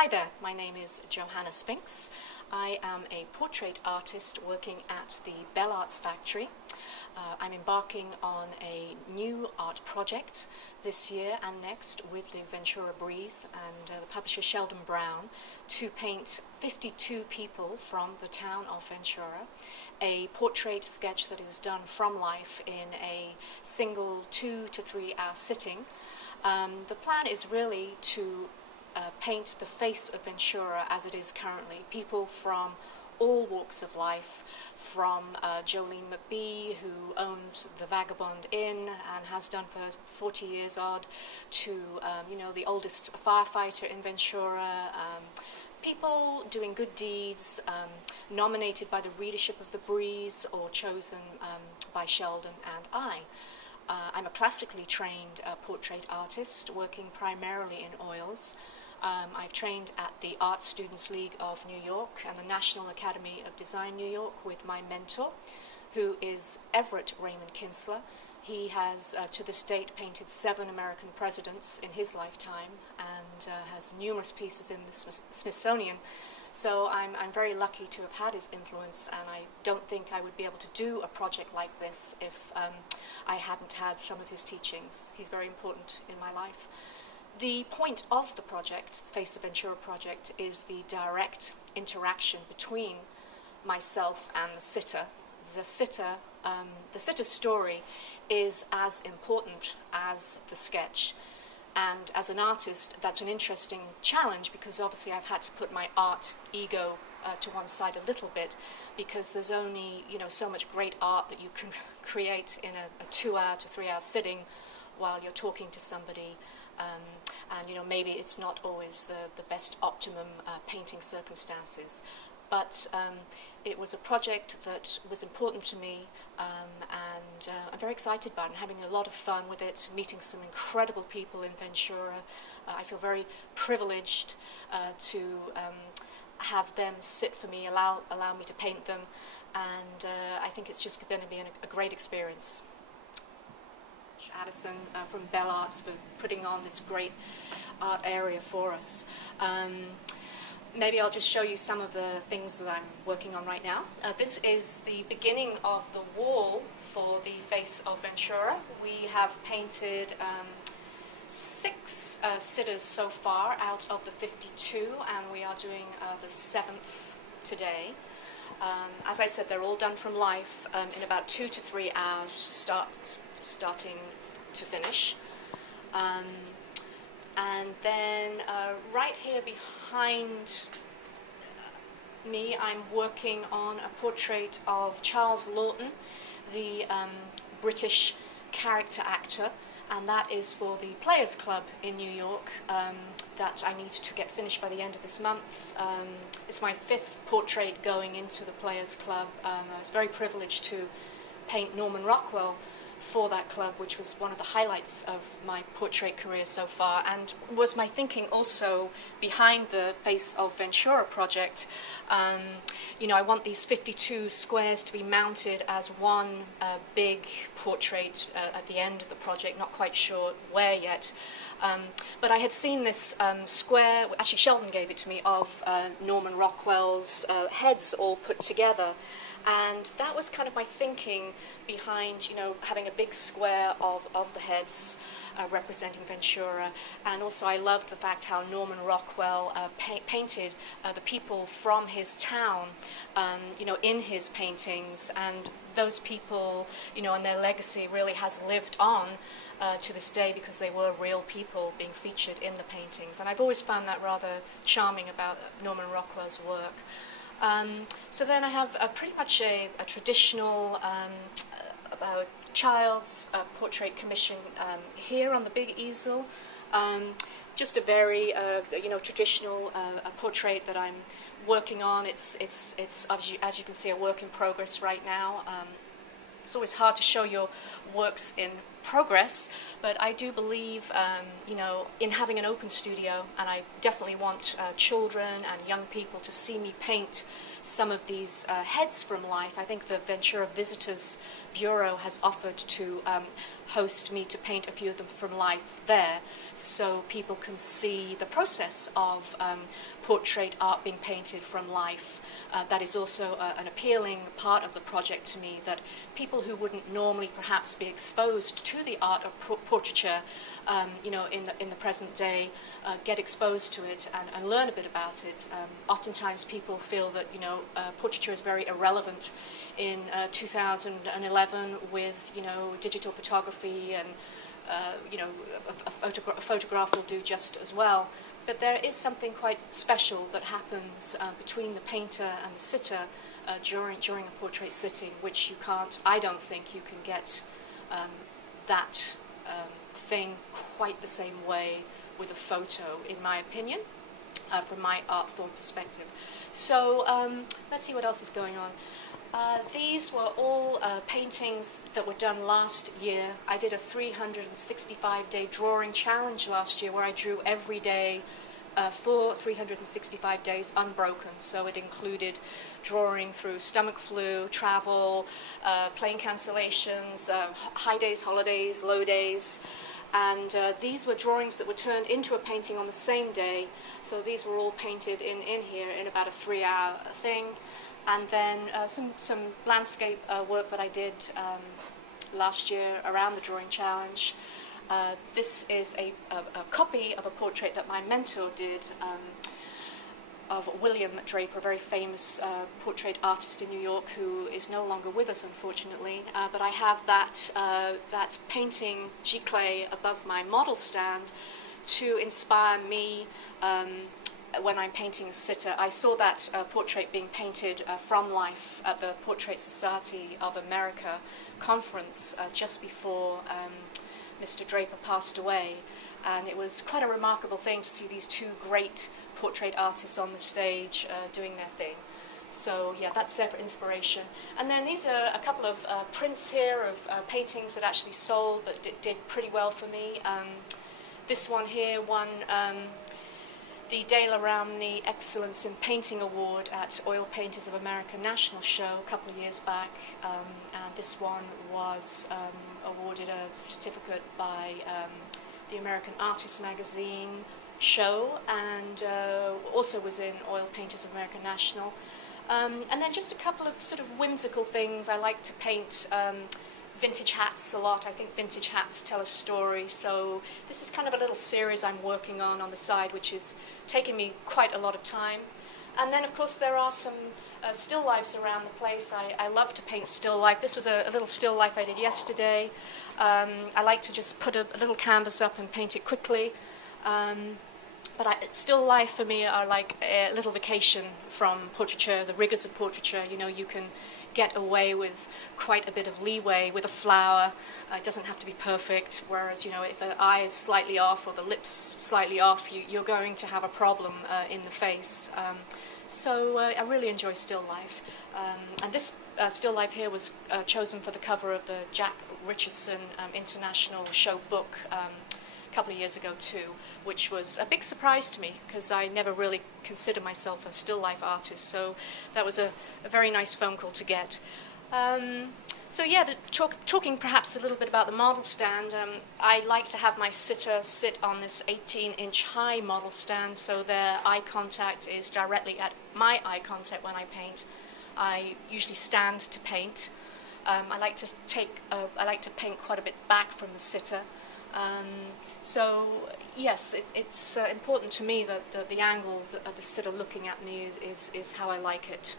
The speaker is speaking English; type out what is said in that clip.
Hi there, my name is Johanna Spinks. I am a portrait artist working at the Bell Arts Factory. I'm embarking on a new art project this year and next with the Ventura Breeze and the publisher Sheldon Brown to paint 52 people from the town of Ventura, a portrait sketch that is done from life in a single 2 to 3 hour sitting. The plan is really to paint the face of Ventura as it is currently. People from all walks of life, from Jolene McBee, who owns the Vagabond Inn and has done for 40 years odd, to the oldest firefighter in Ventura, people doing good deeds, nominated by the readership of the Breeze or chosen by Sheldon and I. I'm a classically trained portrait artist working primarily in oils. I've trained at the Art Students League of New York and the National Academy of Design New York with my mentor, who is Everett Raymond Kinsler. He has, to this date, painted 7 American presidents in his lifetime and has numerous pieces in the Smithsonian. So I'm very lucky to have had his influence, and I don't think I would be able to do a project like this if I hadn't had some of his teachings. He's very important in my life. The point of the project, the Face of Ventura project, is the direct interaction between myself and the sitter. The sitter's story is as important as the sketch. And as an artist, that's an interesting challenge because obviously I've had to put my art ego to one side a little bit because there's only so much great art that you can create in a 2-hour to 3-hour sitting while you're talking to somebody. And maybe it's not always the best optimum painting circumstances. But it was a project that was important to me, and I'm very excited about it, and having a lot of fun with it, meeting some incredible people in Ventura. I feel very privileged to have them sit for me, allow me to paint them, and I think it's just going to be a great experience. Addison from Bell Arts for putting on this great art area for us. Maybe I'll just show you some of the things that I'm working on right now. This is the beginning of the wall for the Face of Ventura. We have painted 6 sitters so far out of the 52, and we are doing the 7th today. As I said, they're all done from life in about 2 to 3 hours, starting to finish. And then right here behind me, I'm working on a portrait of Charles Lawton, the British character actor, and that is for the Players Club in New York that I need to get finished by the end of this month. It's my 5th portrait going into the Players Club. I was very privileged to paint Norman Rockwell for that club, which was one of the highlights of my portrait career so far, and was my thinking also behind the Face of Ventura project. I want these 52 squares to be mounted as one big portrait at the end of the project, not quite sure where yet. But I had seen this square, actually Sheldon gave it to me, of Norman Rockwell's heads all put together. And that was kind of my thinking behind, having a big square of the heads representing Ventura. And also I loved the fact how Norman Rockwell painted the people from his town, in his paintings. And those people, and their legacy really has lived on to this day because they were real people being featured in the paintings. And I've always found that rather charming about Norman Rockwell's work. So then I have pretty much a traditional child's portrait commission here on the big easel. Just a very traditional portrait that I'm working on. It's as you can see, a work in progress right now. It's always hard to show your works in progress, but I do believe, you know, in having an open studio, and I definitely want children and young people to see me paint some of these heads from life. I think the Ventura Visitors Bureau has offered to host me to paint a few of them from life there, so people can see the process of portrait art being painted from life. That is also an appealing part of the project to me, that people who wouldn't normally perhaps be exposed to the art of portraiture, you know, in the present day, get exposed to it and learn a bit about it. Oftentimes people feel that, you know, portraiture is very irrelevant in 2011 with, you know, digital photography, and you know, a photograph will do just as well. But there is something quite special that happens between the painter and the sitter during a portrait sitting, which you can't, I don't think you can get that thing quite the same way with a photo, in my opinion, from my art form perspective. So let's see what else is going on. These were all paintings that were done last year. I did a 365-day drawing challenge last year where I drew every day for 365 days unbroken. So it included drawing through stomach flu, travel, plane cancellations, high days, holidays, low days. And these were drawings that were turned into a painting on the same day. So these were all painted in here in about a 3-hour thing. And then some landscape work that I did last year around the drawing challenge. This is a copy of a portrait that my mentor did of William Draper, a very famous portrait artist in New York who is no longer with us, unfortunately. But I have that painting giclée above my model stand to inspire me when I'm painting a sitter. I saw that portrait being painted from life at the Portrait Society of America conference just before Mr. Draper passed away. And it was quite a remarkable thing to see these two great portrait artists on the stage doing their thing. So yeah, that's there for inspiration. And then these are a couple of prints here of paintings that actually sold but did pretty well for me. This one here won the Dale Ramney Excellence in Painting Award at Oil Painters of America National Show a couple of years back, and this one was awarded a certificate by the American Artist Magazine show, and also was in Oil Painters of America National. And then just a couple of sort of whimsical things. I like to paint vintage hats a lot. I think vintage hats tell a story, so this is kind of a little series I'm working on the side, which is taking me quite a lot of time. And then of course there are some still lifes around the place. I love to paint still life. This was a little still life I did yesterday. I like to just put a little canvas up and paint it quickly. But still life for me are like a little vacation from portraiture, the rigors of portraiture. You know, you can get away with quite a bit of leeway with a flower. It doesn't have to be perfect, whereas, you know, if the eye is slightly off or the lips slightly off, you're going to have a problem in the face. So I really enjoy still life. And this still life here was chosen for the cover of the Jack Richardson International Show book a couple of years ago too, which was a big surprise to me because I never really considered myself a still life artist, so that was a very nice phone call to get. So yeah, talking perhaps a little bit about the model stand, I like to have my sitter sit on this 18-inch high model stand so their eye contact is directly at my eye contact when I paint. I usually stand to paint. I like to paint quite a bit back from the sitter. So yes, it's important to me that the angle of the sitter looking at me is how I like it.